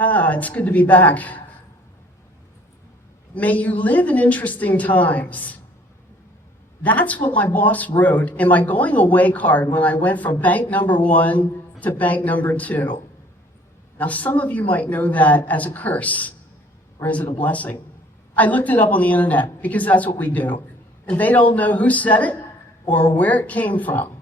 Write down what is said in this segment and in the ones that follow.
It's good to be back. May you live in interesting times. That's what my boss wrote in my going away card when I went from bank number 1 to bank number 2. Now, some of you might know that as a curse, or is it a blessing? I looked it up on the internet because that's what we do. And they don't know who said it or where it came from.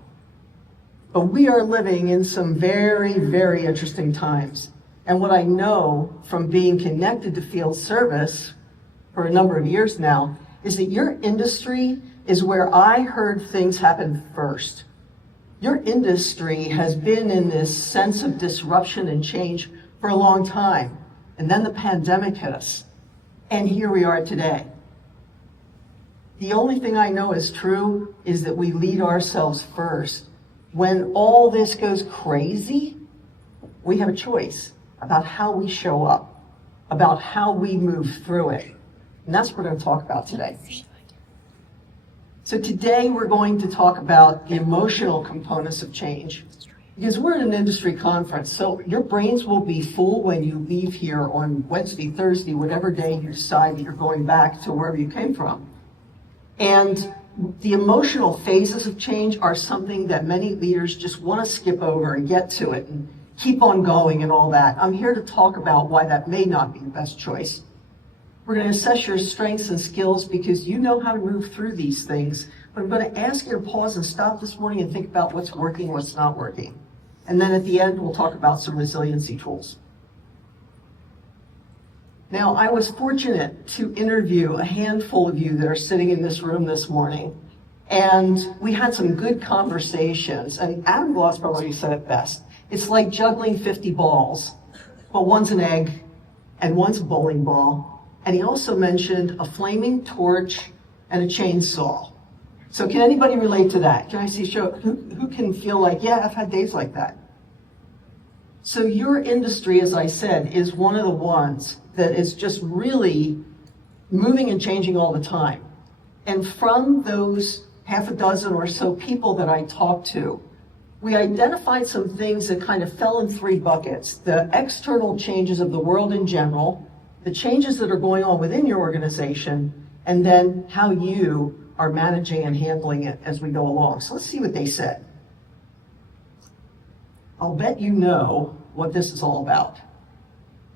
But we are living in some very, very interesting times. And what I know from being connected to field service for a number of years now is that your industry is where I heard things happen first. Your industry has been in this sense of disruption and change for a long time. And then the pandemic hit us. And here we are today. The only thing I know is true is that we lead ourselves first. When all this goes crazy, we have a choice about how we show up, about how we move through it. And that's what we're going to talk about today. So today we're going to talk about the emotional components of change, because we're at an industry conference, so your brains will be full when you leave here on Wednesday, Thursday, whatever day you decide that you're going back to wherever you came from. And the emotional phases of change are something that many leaders just want to skip over and get to it and keep on going and all that. I'm here to talk about why that may not be the best choice. We're going to assess your strengths and skills because you know how to move through these things. But I'm going to ask you to pause and stop this morning and think about what's working, what's not working. And then at the end, we'll talk about some resiliency tools. Now, I was fortunate to interview a handful of you that are sitting in this room this morning. And we had some good conversations. And Adam Gloss probably said it best. It's like juggling 50 balls, but one's an egg and one's a bowling ball. And he also mentioned a flaming torch and a chainsaw. So can anybody relate to that? Can I see show who can feel like, yeah, I've had days like that? So your industry, as I said, is one of the ones that is just really moving and changing all the time. And from those half a dozen or so people that I talked to, we identified some things that kind of fell in 3 buckets. The external changes of the world in general, the changes that are going on within your organization, and then how you are managing and handling it as we go along. So let's see what they said. I'll bet you know what this is all about.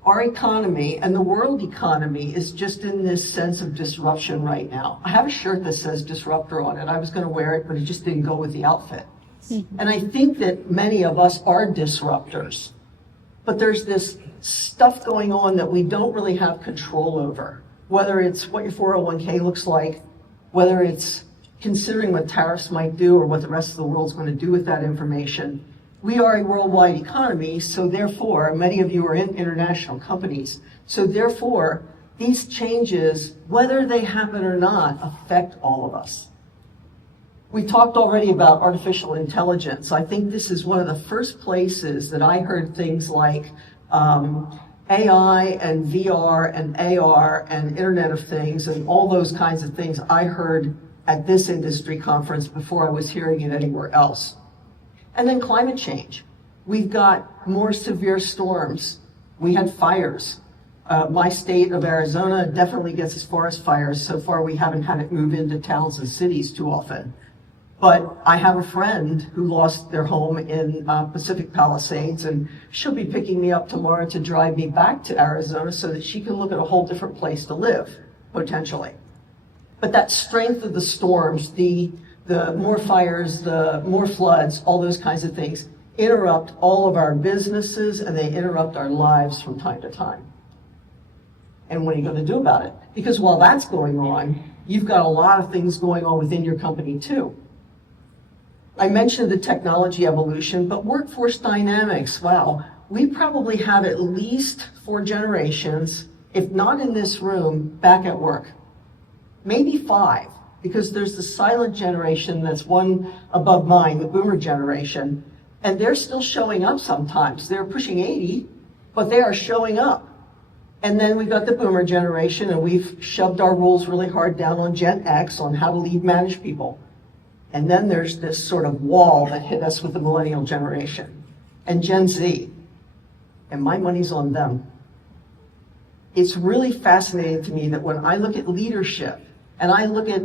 Our economy and the world economy is just in this sense of disruption right now. I have a shirt that says disruptor on it. I was going to wear it, but it just didn't go with the outfit. And I think that many of us are disruptors. But there's this stuff going on that we don't really have control over, whether it's what your 401k looks like, whether it's considering what tariffs might do or what the rest of the world's going to do with that information. We are a worldwide economy, so therefore, many of you are in international companies. So therefore, these changes, whether they happen or not, affect all of us. We talked already about artificial intelligence. I think this is one of the first places that I heard things like AI and VR and AR and Internet of Things and all those kinds of things I heard at this industry conference before I was hearing it anywhere else. And then climate change. We've got more severe storms. We had fires. My state of Arizona definitely gets as forest fires. So far, we haven't had it move into towns and cities too often. But I have a friend who lost their home in Pacific Palisades, and she'll be picking me up tomorrow to drive me back to Arizona so that she can look at a whole different place to live, potentially. But that strength of the storms, the more fires, the more floods, all those kinds of things, interrupt all of our businesses and they interrupt our lives from time to time. And what are you going to do about it? Because while that's going on, you've got a lot of things going on within your company too. I mentioned the technology evolution, but workforce dynamics, wow. We probably have at least 4 generations, if not in this room, back at work. Maybe 5, because there's the silent generation that's one above mine, the boomer generation, and they're still showing up sometimes. They're pushing 80, but they are showing up. And then we've got the boomer generation, and we've shoved our rules really hard down on Gen X on how to lead, manage people. And then there's this sort of wall that hit us with the millennial generation and Gen Z. And my money's on them. it's really fascinating to me that when I look at leadership and I look at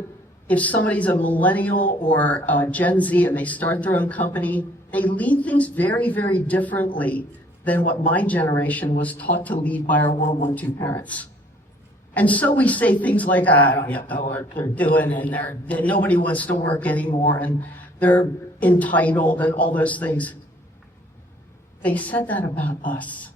if somebody's a millennial or a Gen Z and they start their own company, they lead things very, very differently than what my generation was taught to lead by our World War II parents. And so we say things like, I don't yet know what they're doing, and nobody wants to work anymore, and they're entitled, and all those things. They said that about us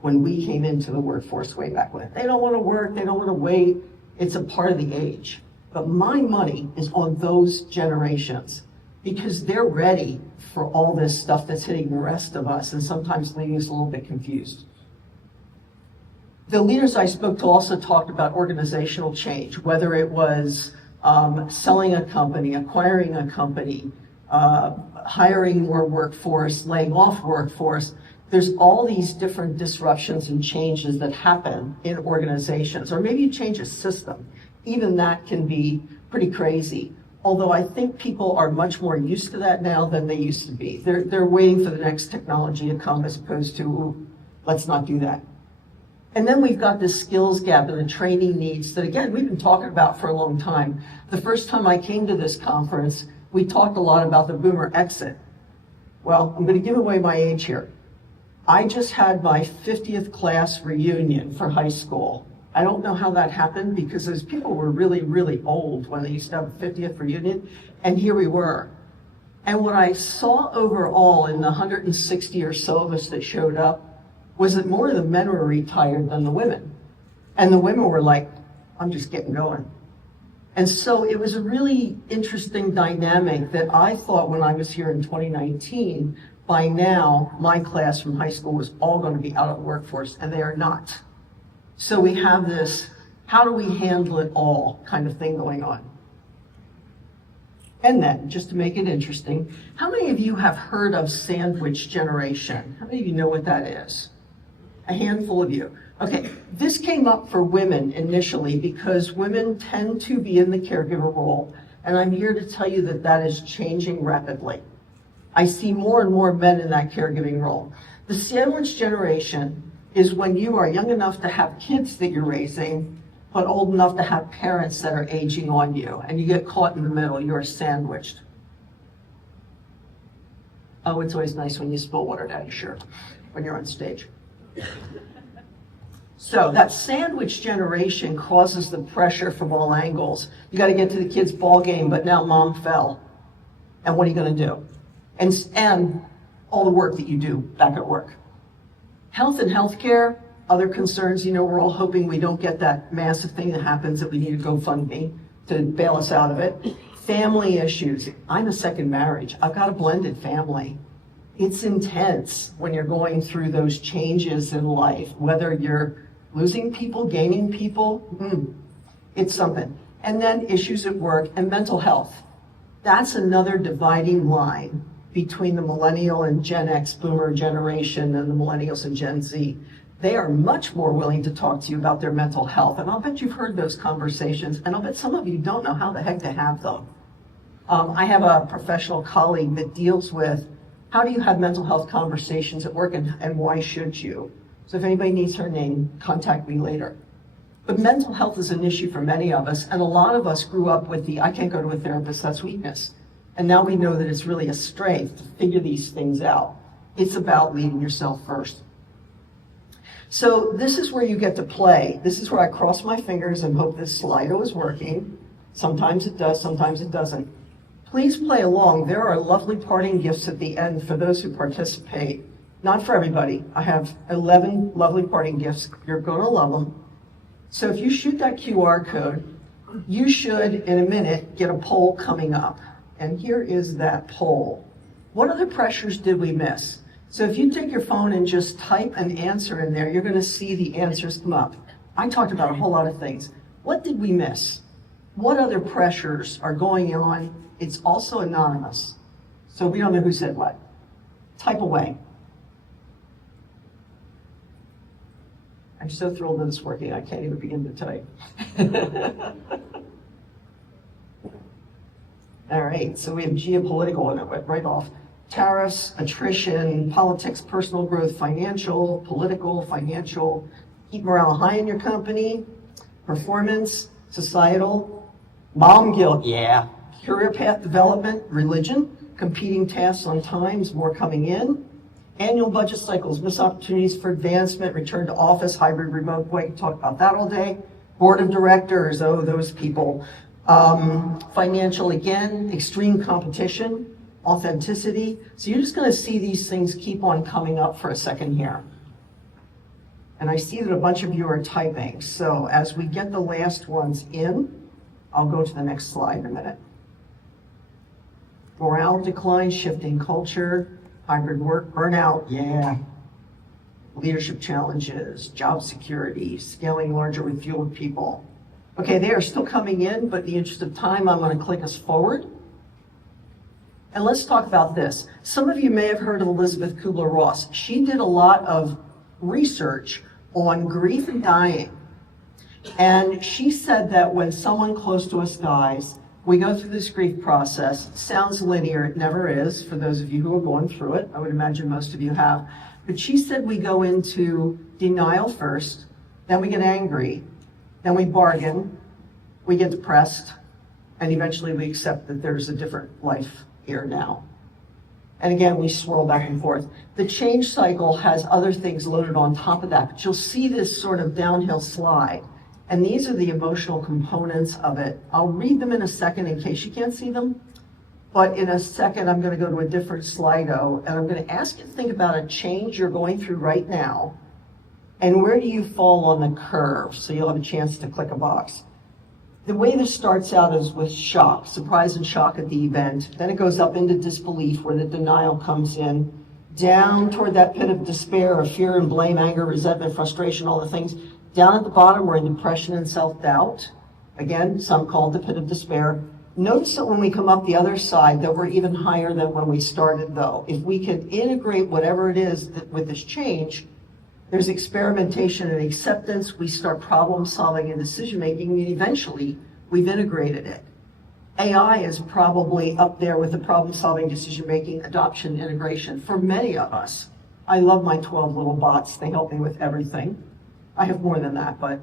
when we came into the workforce way back when. They don't want to work, they don't want to wait. It's a part of the age. But my money is on those generations because they're ready for all this stuff that's hitting the rest of us and sometimes leaving us a little bit confused. The leaders I spoke to also talked about organizational change, whether it was selling a company, acquiring a company, hiring more workforce, laying off workforce. There's all these different disruptions and changes that happen in organizations, or maybe you change a system. Even that can be pretty crazy. Although I think people are much more used to that now than they used to be. They're waiting for the next technology to come as opposed to, ooh, let's not do that. And then we've got this skills gap and the training needs that, again, we've been talking about for a long time. The first time I came to this conference, we talked a lot about the boomer exit. Well, I'm going to give away my age here. I just had my 50th class reunion for high school. I don't know how that happened because those people were really, really old when they used to have a 50th reunion, and here we were. And what I saw overall in the 160 or so of us that showed up was that more of the men were retired than the women. And the women were like, I'm just getting going. And so it was a really interesting dynamic that I thought when I was here in 2019, by now my class from high school was all going to be out of the workforce, and they are not. So we have this, how do we handle it all kind of thing going on. And then, just to make it interesting, how many of you have heard of sandwich generation? How many of you know what that is? A handful of you. Okay, this came up for women initially because women tend to be in the caregiver role, and I'm here to tell you that that is changing rapidly. I see more and more men in that caregiving role. The sandwich generation is when you are young enough to have kids that you're raising, but old enough to have parents that are aging on you, and you get caught in the middle, you're sandwiched. Oh, it's always nice when you spill water down your shirt when you're on stage. So that sandwich generation causes the pressure from all angles. You got to get to the kids' ball game, but now mom fell. And what are you going to do? And all the work that you do back at work. Health and healthcare, other concerns, we're all hoping we don't get that massive thing that happens that we need to GoFundMe to bail us out of it. Family issues. I'm a second marriage. I've got a blended family. It's intense when you're going through those changes in life, whether you're losing people, gaining people, it's something. And then issues at work and mental health. That's another dividing line between the millennial and Gen X boomer generation and the millennials and Gen Z. They are much more willing to talk to you about their mental health. And I'll bet you've heard those conversations, and I'll bet some of you don't know how the heck to have them. I have a professional colleague that deals with how do you have mental health conversations at work and why should you? So if anybody needs her name, contact me later. But mental health is an issue for many of us, and a lot of us grew up with I can't go to a therapist, that's weakness. And now we know that it's really a strength to figure these things out. It's about leading yourself first. So this is where you get to play. This is where I cross my fingers and hope this Slido is working. Sometimes it does, sometimes it doesn't. Please play along. There are lovely parting gifts at the end for those who participate. Not for everybody. I have 11 lovely parting gifts. You're going to love them. So if you shoot that QR code, you should, in a minute, get a poll coming up. And here is that poll. What other pressures did we miss? So if you take your phone and just type an answer in there, you're going to see the answers come up. I talked about a whole lot of things. What did we miss? What other pressures are going on? It's also anonymous, so we don't know who said what. Type away. I'm so thrilled that it's working, I can't even begin to type. All right, so we have geopolitical, and it went right off. Tariffs, attrition, politics, personal growth, financial, political, financial, keep morale high in your company, performance, societal, mom guilt, yeah, career path development, religion, competing tasks on times, more coming in, annual budget cycles, missed opportunities for advancement, return to office, hybrid, remote, boy, I can talk about that all day. Board of directors, oh, those people. Financial, again, extreme competition, authenticity. So you're just going to see these things keep on coming up for a second here. And I see that a bunch of you are typing. So as we get the last ones in, I'll go to the next slide in a minute. Morale decline, shifting culture, hybrid work, burnout, yeah. Leadership challenges, job security, scaling larger with fewer people. Okay, they are still coming in, but in the interest of time, I'm going to click us forward. And let's talk about this. Some of you may have heard of Elizabeth Kubler-Ross. She did a lot of research on grief and dying. And she said that when someone close to us dies, we go through this grief process. It sounds linear, it never is, for those of you who have gone through it. I would imagine most of you have. But she said we go into denial first, then we get angry, then we bargain, we get depressed, and eventually we accept that there's a different life here now. And again, we swirl back and forth. The change cycle has other things loaded on top of that, but you'll see this sort of downhill slide. And these are the emotional components of it. I'll read them in a second in case you can't see them. But in a second, I'm going to go to a different Slido, and I'm going to ask you to think about a change you're going through right now, and where do you fall on the curve? So you'll have a chance to click a box. The way this starts out is with shock, surprise and shock at the event. Then it goes up into disbelief, where the denial comes in, down toward that pit of despair, of fear and blame, anger, resentment, frustration, all the things. Down at the bottom, we're in depression and self-doubt. Again, some call it the pit of despair. Notice that when we come up the other side, that we're even higher than when we started, though. If we can integrate whatever it is that with this change, there's experimentation and acceptance, we start problem solving and decision making, and eventually we've integrated it. AI is probably up there with the problem solving, decision making, adoption, integration for many of us. I love my 12 little bots. They help me with everything. I have more than that, but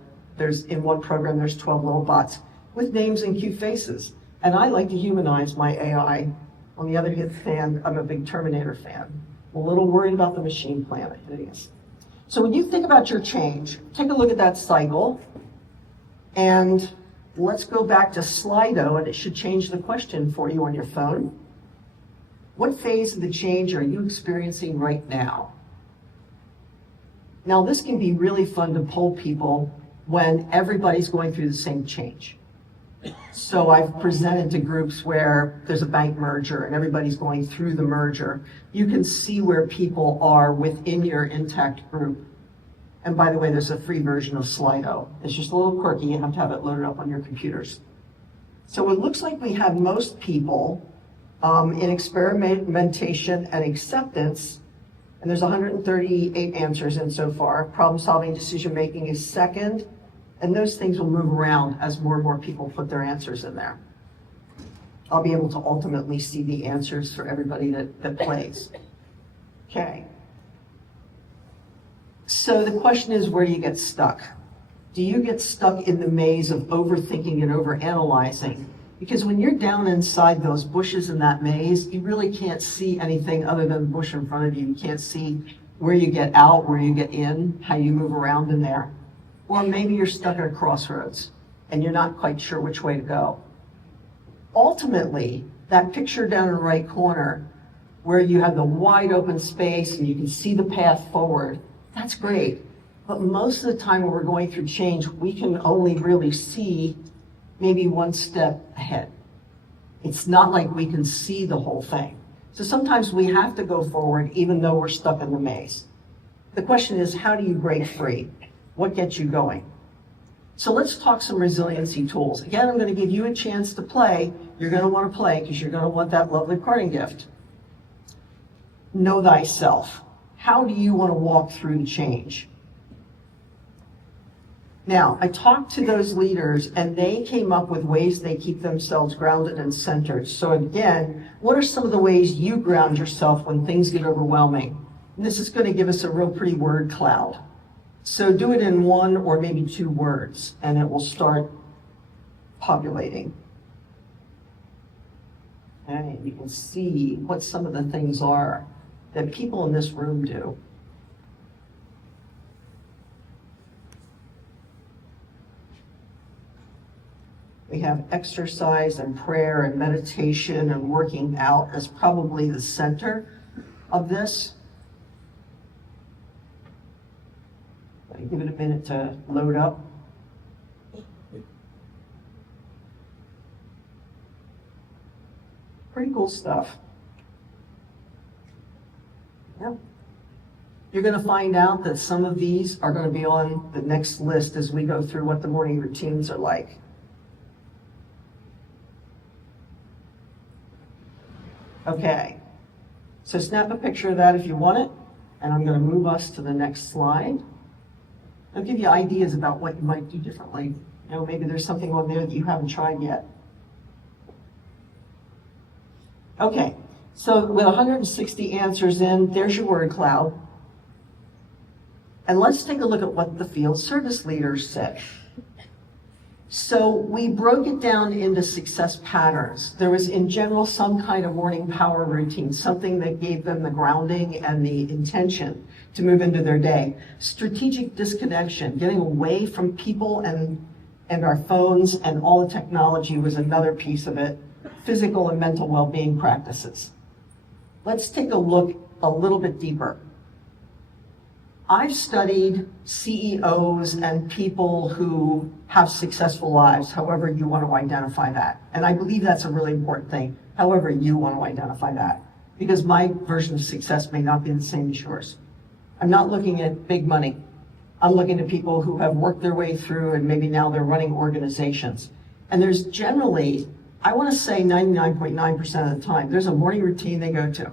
in one program, there's 12 little bots with names and cute faces. And I like to humanize my AI. On the other hand, I'm a big Terminator fan. I'm a little worried about the machine planet. It is. So when you think about your change, take a look at that cycle. And let's go back to Slido, and it should change the question for you on your phone. What phase of the change are you experiencing right now? Now, this can be really fun to poll people when everybody's going through the same change. So I've presented to groups where there's a bank merger and everybody's going through the merger. You can see where people are within your intact group. And by the way, there's a free version of Slido. It's just a little quirky. You have to have it loaded up on your computers. So it looks like we have most people in experimentation and acceptance. And there's 138 answers in so far. Problem solving, decision making is second. And those things will move around as more and more people put their answers in there. I'll be able to ultimately see the answers for everybody that plays. Okay. So the question is, where do you get stuck? Do you get stuck in the maze of overthinking and overanalyzing? Because when you're down inside those bushes in that maze, you really can't see anything other than the bush in front of you. You can't see where you get out, where you get in, how you move around in there. Or maybe you're stuck at a crossroads and you're not quite sure which way to go. Ultimately, that picture down in the right corner where you have the wide open space and you can see the path forward, that's great. But most of the time when we're going through change, we can only really see maybe one step ahead. It's not like we can see the whole thing. So sometimes we have to go forward even though we're stuck in the maze. The question is, how do you break free? What gets you going? So let's talk some resiliency tools. Again, I'm going to give you a chance to play. You're going to want to play because you're going to want that lovely parting gift. Know thyself. How do you want to walk through the change? Now, I talked to those leaders and they came up with ways they keep themselves grounded and centered. So again, what are some of the ways you ground yourself when things get overwhelming? And this is going to give us a real pretty word cloud. So do it in 1 or maybe 2 words, and it will start populating. And you can see what some of the things are that people in this room do. We have exercise and prayer and meditation and working out as probably the center of this. Give it a minute to load up. Pretty cool stuff. Yep. You're going to find out that some of these are going to be on the next list as we go through what the morning routines are like. Okay, so snap a picture of that if you want it, and I'm going to move us to the next slide. I'll give you ideas about what you might do differently. You know, maybe there's something on there that you haven't tried yet. Okay, so with 160 answers in, there's your word cloud. And let's take a look at what the field service leaders said. So we broke it down into success patterns. There was, in general, some kind of morning power routine, something that gave them the grounding and the intention to move into their day. Strategic disconnection, getting away from people and our phones and all the technology was another piece of it. Physical and mental well-being practices. Let's take a look a little bit deeper. I've studied CEOs and people who have successful lives, however you want to identify that. And I believe that's a really important thing, however you want to identify that. Because my version of success may not be the same as yours. I'm not looking at big money. I'm looking at people who have worked their way through and maybe now they're running organizations. And there's generally, I want to say 99.9% of the time, there's a morning routine they go to.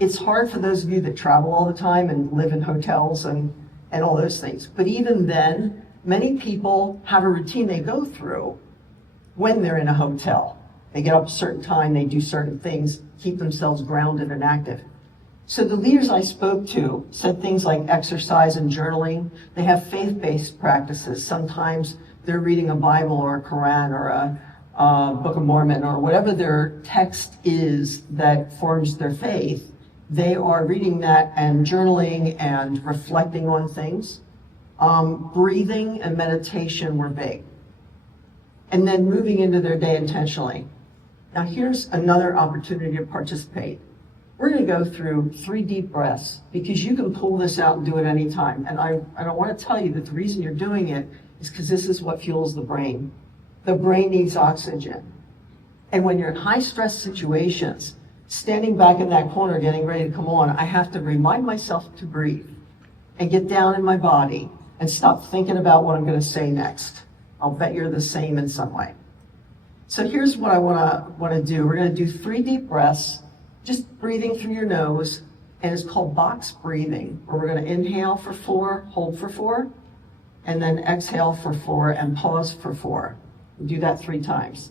It's hard for those of you that travel all the time and live in hotels and all those things. But even then, many people have a routine they go through when they're in a hotel. They get up a certain time, they do certain things, keep themselves grounded and active. So the leaders I spoke to said things like exercise and journaling. They have faith-based practices. Sometimes they're reading a Bible or a Quran or a Book of Mormon or whatever their text is that forms their faith. They are reading that and journaling and reflecting on things. Breathing and meditation were big. And then moving into their day intentionally. Now here's another opportunity to participate. We're going to go through 3 deep breaths because you can pull this out and do it anytime. And I want to tell you that the reason you're doing it is because this is what fuels the brain. The brain needs oxygen. And when you're in high stress situations, standing back in that corner getting ready to come on, I have to remind myself to breathe and get down in my body and stop thinking about what I'm going to say next. I'll bet you're the same in some way. So here's what I want to do. We're going to do 3 deep breaths, just breathing through your nose, and it's called box breathing, where we're going to inhale for 4, hold for 4, and then exhale for 4 and pause for 4. We'll do that 3 times.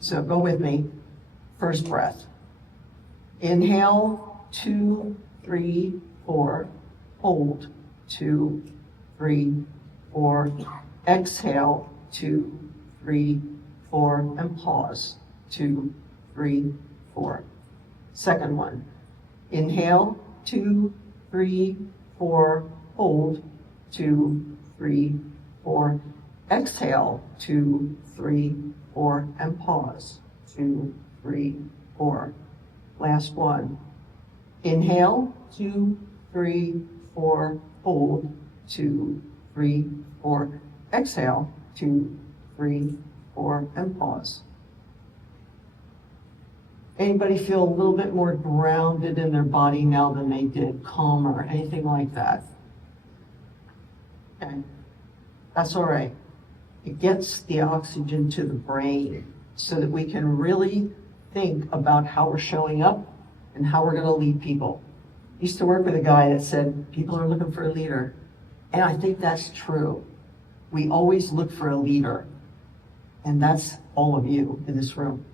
So go with me. First breath. Inhale, 2, 3, 4. Hold, 2, 3, 4. Exhale, 2, 3, 4. And pause, 2, 3, 4. Second one. Inhale, 2, 3, 4. Hold, 2, 3, 4. Exhale, 2, 3, 4. And pause, 2, 3, 4. Last one. Inhale, 2, 3, 4. Hold, 2, 3, 4. Exhale, 2, 3, 4. And pause. Anybody feel a little bit more grounded in their body now than they did? Calmer, anything like that? Okay. That's all right. It gets the oxygen to the brain so that we can really think about how we're showing up and how we're going to lead people. I used to work with a guy that said, people are looking for a leader. And I think that's true. We always look for a leader. And that's all of you in this room.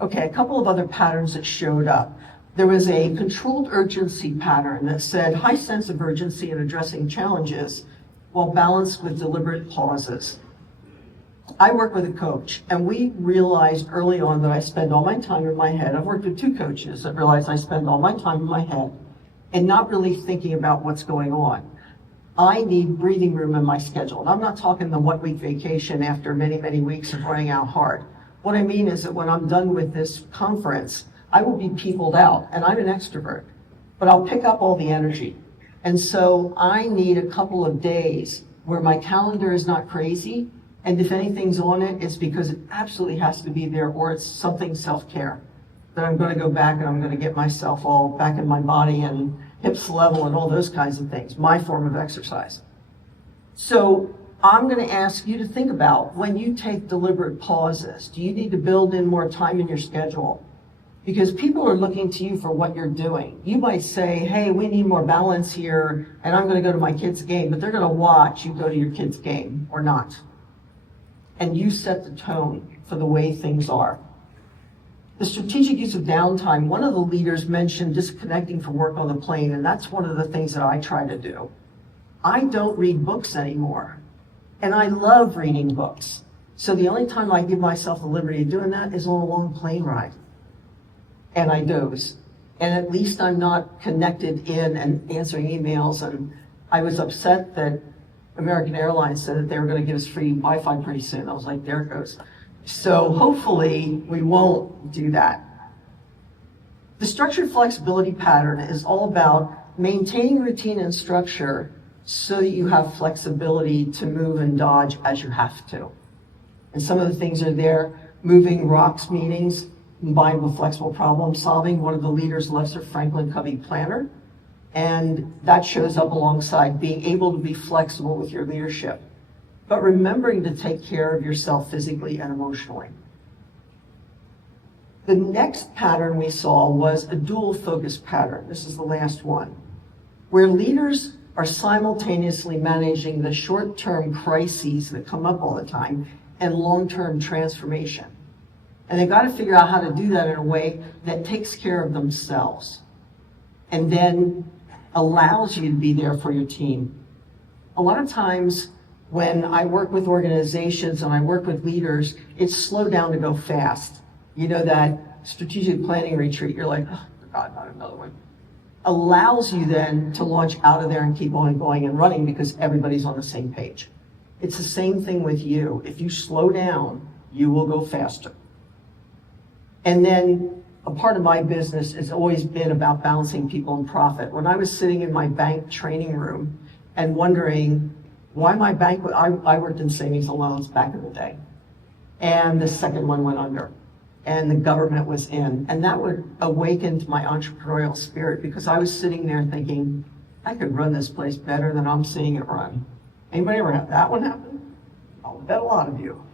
Okay, a couple of other patterns that showed up. there was a controlled urgency pattern that said high sense of urgency in addressing challenges while balanced with deliberate pauses. I work with a coach, and we realized early on that I spend all my time in my head. I've worked with two coaches that realized I spend all my time in my head and not really thinking about what's going on. I need breathing room in my schedule. And I'm not talking the 1 week vacation after many, many weeks of running out hard. What I mean is that when I'm done with this conference, I will be peopled out, and I'm an extrovert, but I'll pick up all the energy. And so I need a couple of days where my calendar is not crazy, and if anything's on it, it's because it absolutely has to be there, or it's something self-care. That I'm going to go back and I'm going to get myself all back in my body and hips level and all those kinds of things, my form of exercise. So I'm going to ask you to think about when you take deliberate pauses, do you need to build in more time in your schedule? Because people are looking to you for what you're doing. You might say, hey, we need more balance here, and I'm going to go to my kid's game, but they're going to watch you go to your kid's game or not. And you set the tone for the way things are. The strategic use of downtime, one of the leaders mentioned disconnecting from work on the plane, and that's one of the things that I try to do. I don't read books anymore, and I love reading books. So the only time I give myself the liberty of doing that is on a long plane ride. And I doze. And at least I'm not connected in and answering emails. And I was upset that American Airlines said that they were going to give us free Wi-Fi pretty soon. I was like, there it goes. So hopefully we won't do that. The structured flexibility pattern is all about maintaining routine and structure so that you have flexibility to move and dodge as you have to. And some of the things are there: moving rocks meetings combined with flexible problem solving. One of the leaders loves their Franklin Covey planner, and that shows up alongside being able to be flexible with your leadership, but remembering to take care of yourself physically and emotionally. The next pattern we saw was a dual focus pattern. This is the last one, where leaders are simultaneously managing the short-term crises that come up all the time and long-term transformation. And they've got to figure out how to do that in a way that takes care of themselves and then allows you to be there for your team. A lot of times when I work with organizations and I work with leaders, it's slow down to go fast. You know, that strategic planning retreat, you're like, oh, God, not another one. Allows you then to launch out of there and keep on going and running because everybody's on the same page. It's the same thing with you. If you slow down, you will go faster. And then a part of my business has always been about balancing people and profit. When I was sitting in my bank training room and wondering why my bank, I worked in savings and loans back in the day, and the second one went under, and the government was in, and that would awaken my entrepreneurial spirit because I was sitting there thinking, I could run this place better than I'm seeing it run. Anybody ever have that one happen? I'll bet a lot of you.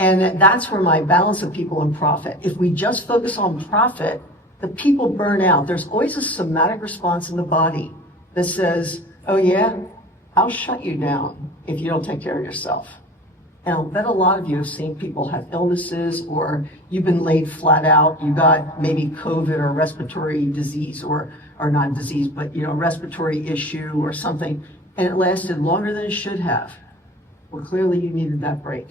And that's where my balance of people and profit. If we just focus on profit, the people burn out. There's always a somatic response in the body that says, oh yeah, I'll shut you down if you don't take care of yourself. And I'll bet a lot of you have seen people have illnesses, or you've been laid flat out. You got maybe COVID or respiratory disease, or not disease, but respiratory issue or something, and it lasted longer than it should have. Well, clearly you needed that break.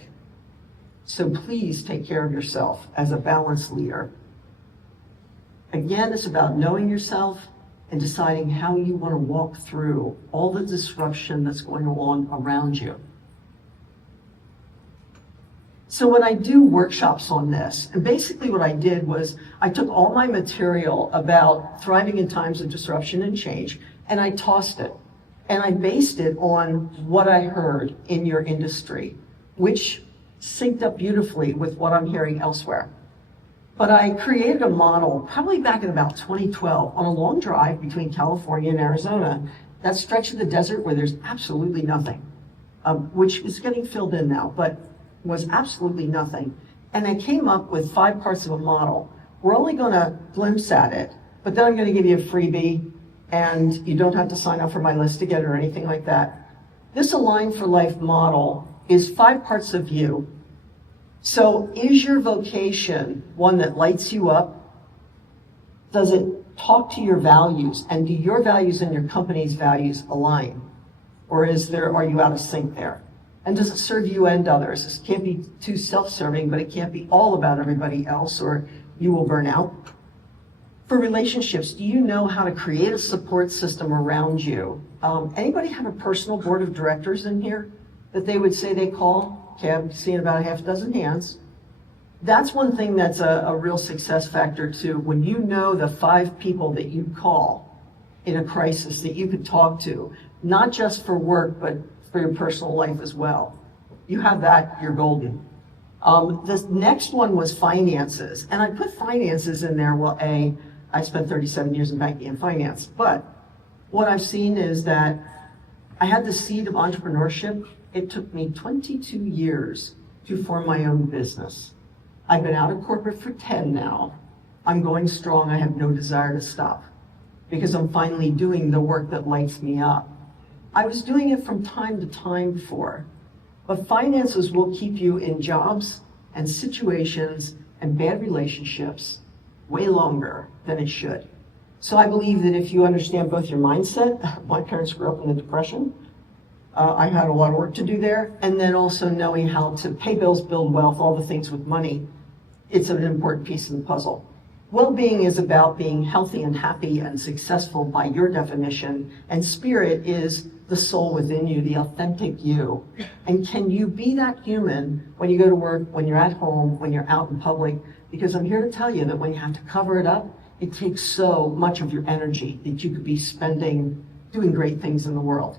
So please take care of yourself as a balanced leader. Again, it's about knowing yourself and deciding how you want to walk through all the disruption that's going on around you. So when I do workshops on this, and basically what I did was I took all my material about thriving in times of disruption and change, and I tossed it. And I based it on what I heard in your industry, which synced up beautifully with what I'm hearing elsewhere. But I created a model probably back in about 2012 on a long drive between California and Arizona, that stretch of the desert where there's absolutely nothing, which is getting filled in now, but was absolutely nothing. And I came up with 5 parts of a model. We're only going to glimpse at it, but then I'm going to give you a freebie, and you don't have to sign up for my list to get it or anything like that. This Align for Life model is 5 parts of you. So is your vocation one that lights you up? Does it talk to your values, and do your values and your company's values align? Or are you out of sync there? And does it serve you and others? This can't be too self-serving, but it can't be all about everybody else, or you will burn out. For relationships, do you know how to create a support system around you? Anybody have a personal board of directors in here that they would say they call? Okay, I'm seeing about a half dozen hands. That's one thing that's a real success factor too. When you know the 5 people that you call in a crisis that you could talk to, not just for work, but for your personal life as well. You have that, you're golden. This next one was finances. And I put finances in there. Well, I spent 37 years in banking and finance. But what I've seen is that I had the seed of entrepreneurship. It took me 22 years to form my own business. I've been out of corporate for 10 now. I'm going strong. I have no desire to stop because I'm finally doing the work that lights me up. I was doing it from time to time before, but finances will keep you in jobs and situations and bad relationships way longer than it should. So I believe that if you understand both your mindset, my parents grew up in the Depression, I had a lot of work to do there, and then also knowing how to pay bills, build wealth, all the things with money, it's an important piece of the puzzle. Well-being is about being healthy and happy and successful by your definition, and spirit is the soul within you, the authentic you. And can you be that human when you go to work, when you're at home, when you're out in public? Because I'm here to tell you that when you have to cover it up, it takes so much of your energy that you could be spending doing great things in the world.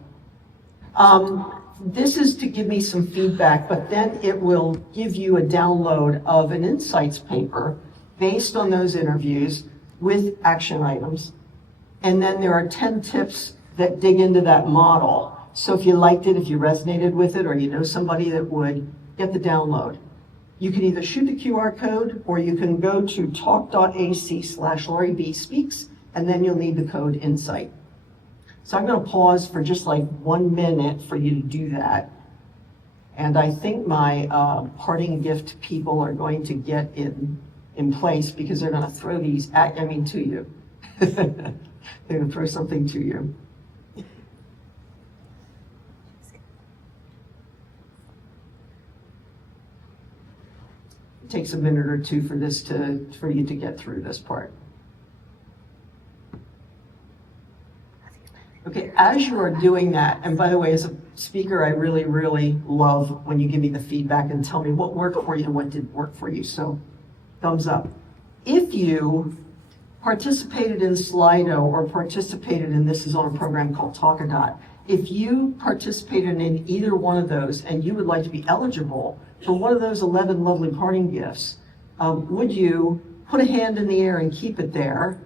This is to give me some feedback, but then it will give you a download of an insights paper based on those interviews with action items. And then there are 10 tips that dig into that model. So if you liked it, if you resonated with it, or you know somebody that would, get the download. You can either shoot the QR code, or you can go to talk.ac/Laurie B Speaks, and then you'll need the code INSIGHT. So I'm going to pause for just like 1 minute for you to do that. And I think my parting gift people are going to get in place because they're going to throw these to you. They're going to throw something to you. It takes a minute or two for you to get through this part. Okay, as you are doing that, and by the way, as a speaker, I really, really love when you give me the feedback and tell me what worked for you and what didn't work for you. So, thumbs up. If you participated in Slido or participated in, this is on a program called Talkadot, if you participated in either one of those and you would like to be eligible for one of those 11 lovely parting gifts, would you put a hand in the air and keep it there?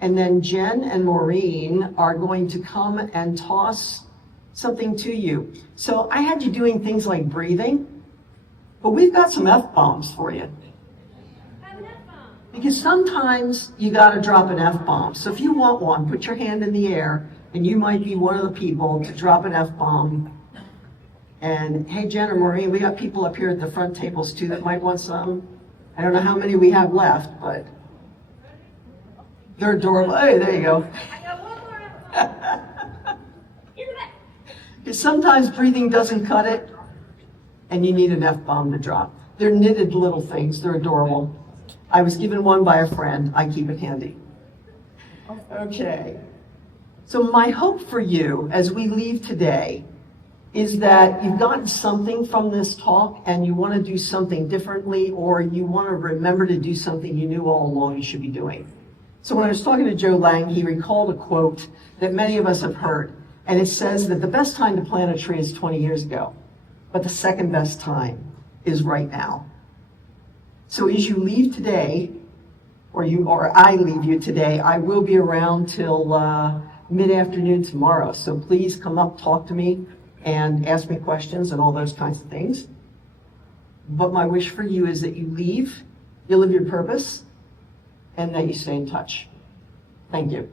And then Jen and Maureen are going to come and toss something to you. So I had you doing things like breathing, but we've got some F-bombs for you. Because sometimes you got to drop an F-bomb. So if you want one, put your hand in the air, and you might be one of the people to drop an F-bomb. And hey, Jen or Maureen, we got people up here at the front tables too that might want some. I don't know how many we have left, but they're adorable. Hey, there you go. I got one more F-bomb. Because sometimes breathing doesn't cut it, and you need an F-bomb to drop. They're knitted little things. They're adorable. I was given one by a friend. I keep it handy. Okay. So my hope for you as we leave today is that you've gotten something from this talk and you want to do something differently, or you want to remember to do something you knew all along you should be doing. So when I was talking to Joe Lang, he recalled a quote that many of us have heard, and it says that the best time to plant a tree is 20 years ago, but the second best time is right now. So as you leave today, or I leave you today, I will be around till mid-afternoon tomorrow. So please come up, talk to me, and ask me questions and all those kinds of things. But my wish for you is that you live your purpose, and that you stay in touch. Thank you.